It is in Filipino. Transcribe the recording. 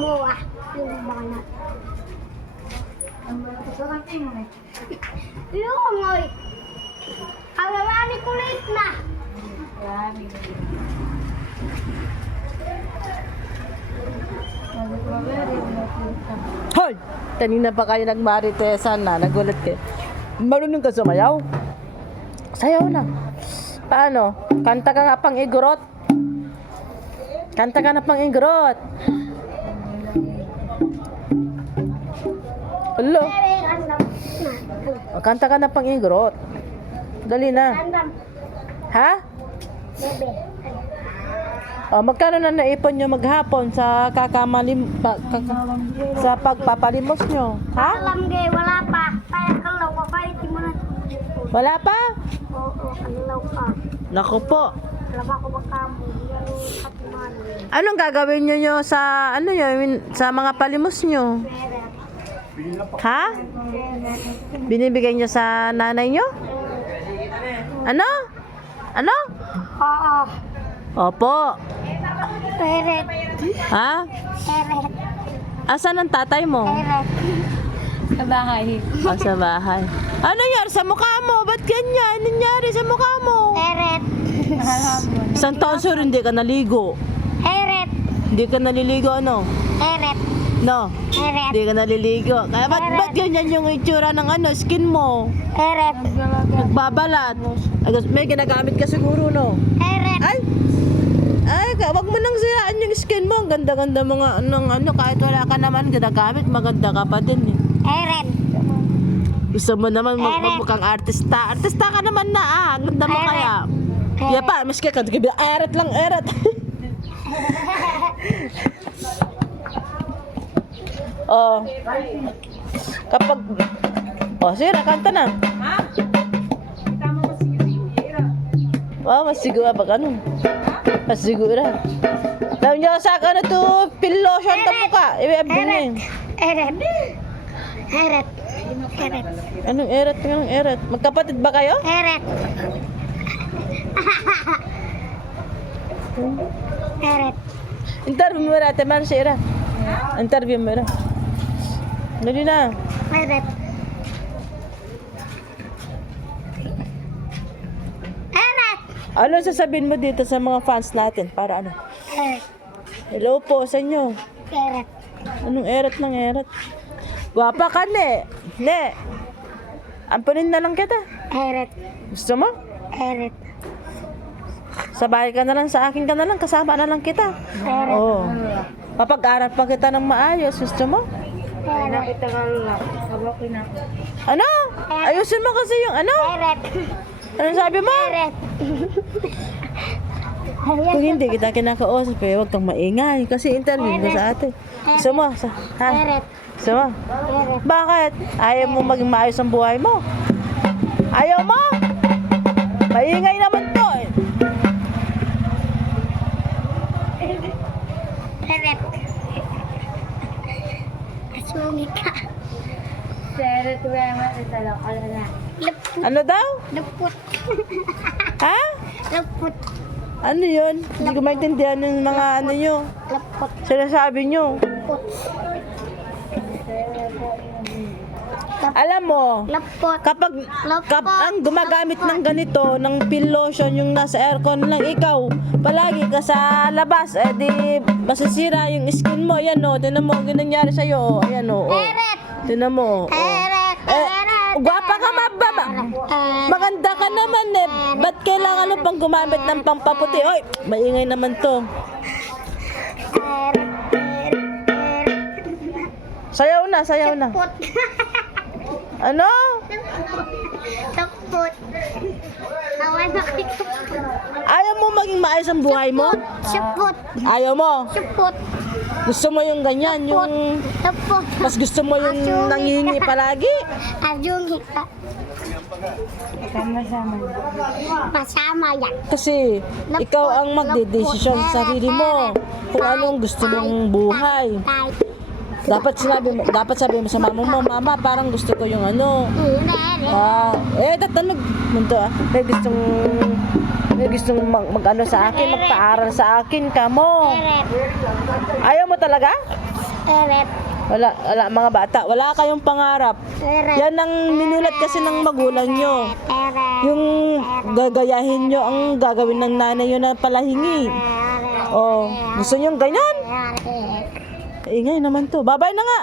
mo ah. Yung banat. Yung ngoy. Kawawani kulit na. Hoy! Kanina pa kayo nagmaritesan na, nagulat kayo. Marunong ka sumayaw? Sayaw na. Paano? Kanta ka nga pang igorot. Kanta ka na pang igorot. Hello? Kanta ka na pang igorot. Dali na. Andam. Ha? Bebe. Magkano na naipon nyo maghapon sa sa pagpapalimos nyo? Ha? Alam gay, wala pa. Kaya kalaw pa, palitin mo na. Wala pa? Oo, kalaw pa. Naku po. Laba ko baka mo. Yan yung katiman. Anong gagawin nyo sa ano yun, sa mga palimos nyo? Ha? Binibigay nyo sa nanay nyo? Ano? Ano? Oo. Opo. Peret. Ha? Peret. Asan ang tatay mo? Peret. Sa bahay. Sa bahay. Ano nangyari sa mukha mo? Ba't ganyan? Ano nangyari sa mukha mo? Peret. Isang taon sir, hindi ka naligo. Peret. Hindi ka naliligo, ano? Peret. No? Peret. Hindi ka naliligo. Kaya ba't ganyan yung itsura ng ano, skin mo? Peret. Nagbabalat. May ginagamit ka siguro, no? Peret. Ay, wag mo nang siraan yung skin mo. Ang ganda-ganda mo nga ng ano, kahit wala ka naman ginagamit, maganda ka pa din eh. Peret. Gusto mo naman magmukhang artista. Artista ka naman na ah. Ang ganda mo kaya. Kaya pa, maski ka, eret lang, eret. Oh. Kapag sira, kanta na. Ha? Tama mo siguro. Masigura ba ganun? Masigura. Daw niya sa ano to, pillotion na po ka. Eret. Eret. Eret. Eret. Anong eret? Anong eret? Magkapatid ba kayo? Eret. Eret. Interview mo rin, Ate Marcia. Interview mo rin. Dali na. Eret. Eret. Ano sasabihin mo dito sa mga fans natin? Para ano? Eret. Hello po sa inyo. Eret. Anong eret ng eret? Gwapa ka, ne. Ne. Ampunin na lang kita. Eret. Gusto mo? Eret. Sabay ka na lang sa akin ka na lang. Kasama na lang kita. Eret. Oo. Papag-aral pa kita ng maayos. Gusto mo? Eret. Ano? Ayusin mo kasi yung ano? Eret. Anong sabi mo? Eret. Kung hindi kita kinakausap huwag kang maingay. Kasi interview mo sa ate. Gusto mo? Ha? Eret. Gusto mo? Eret. Bakit? Ayaw mo maging maayos ang buhay mo? Ayaw mo? Maingay naman to eh. Eret. Asungi ka. Eret, wema, italo ka na. Luput. Ano daw? Luput. Ha? Luput. Ano yun? Hindi ko maintindihan yung mga ano nyo. Luput. Sinasabi nyo. Luput. Alam mo, Luput. kapag ang gumagamit ng ganito, ng peel lotion, yung nasa aircon lang ikaw, palagi ka sa labas, di masisira yung skin mo. Ayan o, tinan mo, ginanyari sa'yo. Ayan o. Eret. Tinan mo. Eret. Eret. Gwapa ka mababa. Maganda ka naman eh. Ba't kailangan mo pang gumamit ng pampaputi? Hoy, maingay naman to. Sayaw na, sayaw na. Luput. Ano? Luput. Hawa na kita. Ayaw mo maging maayos ang buhay mo? Suput. Ayaw mo? Suput. Gusto mo yung ganyan, yung Suput. mas gusto mo yung nangihingi palagi? Ajungi ka. Masama yan. Kasi ikaw ang magdedesisyon sa sarili mo kung anong gusto mong buhay. Dapat sabi mo sa mama mo, mama, parang gusto ko yung ano. Tatanong mo to may gustong mag-ano sa akin, magpaaral sa akin, kamo. Ayaw mo talaga? Eret. Wala mga bata. Wala kayong pangarap. Eret. Yan ang minulat kasi ng magulang nyo. Eret. Yung gagayahin nyo ang gagawin ng nanay nyo na palahingi. Oh, gusto nyo ganyan? Ingay naman to. Babay na nga!